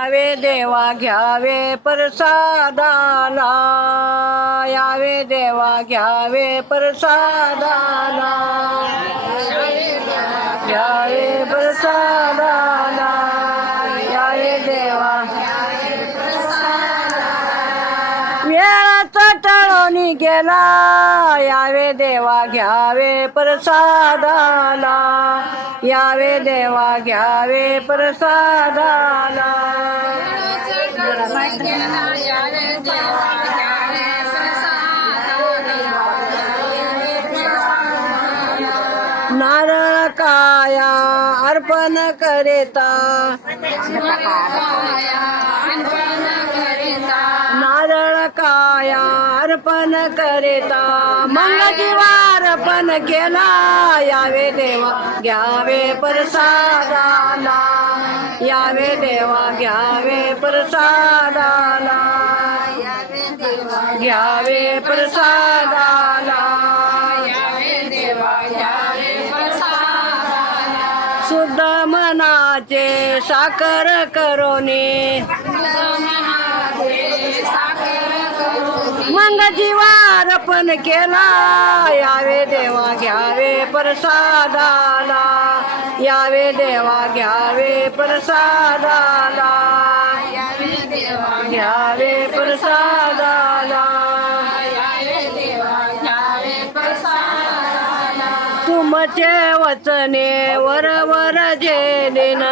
यावे देवा घ्यावे परसादाला. यावे देवा घ्यावे परसादाला. घ्यावे परसादाला. यावे देवा वेळाचा टळोनी गेला यावे देवा घ्यावे परसादाला. यावे देवा घ्यावे प्रसादाला. नारळ काया अर्पण करेता. नारळ काया अर्पण करेता. मंग अर्पण केला यावे देवा घ्यावे प्रसादाला. यावे देवा घ्यावे प्रसादाला. घ्यावे प्रसादाला. शुद्ध मनाचे साकर करोनी. मंग जीवार पण केला यावे देवा घ्यावे प्रसादाला. यावे देवा घ्यावे प्रसादाला. घ्यावे प्रसादाला. तुमचे वचने वरवर जेलिन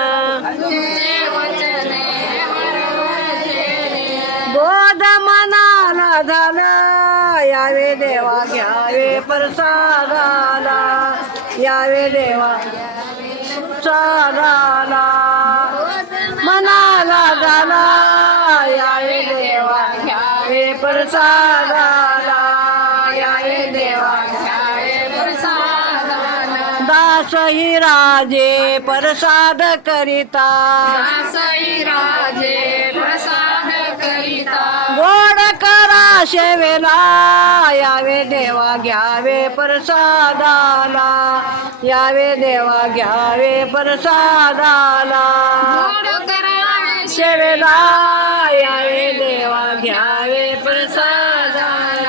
यावे देवा घ्यावे प्रसादाला. यावे देवा सादाला. मनाला झाला यावे देवा घ्यावे प्रसादाला. यावे देवा घ्यावे राजे प्रसाद करिता. दासही राजे प्रसाद सेवेला यावे देवा घ्यावे प्रसादाला. यावे देवा घ्यावे प्रसादाला. सेवेला यावे देवा घ्यावे प्रसादाला.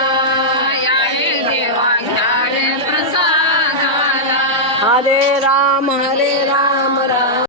यावे देवा घ्यावे प्रसादाला. हरे राम हरे राम.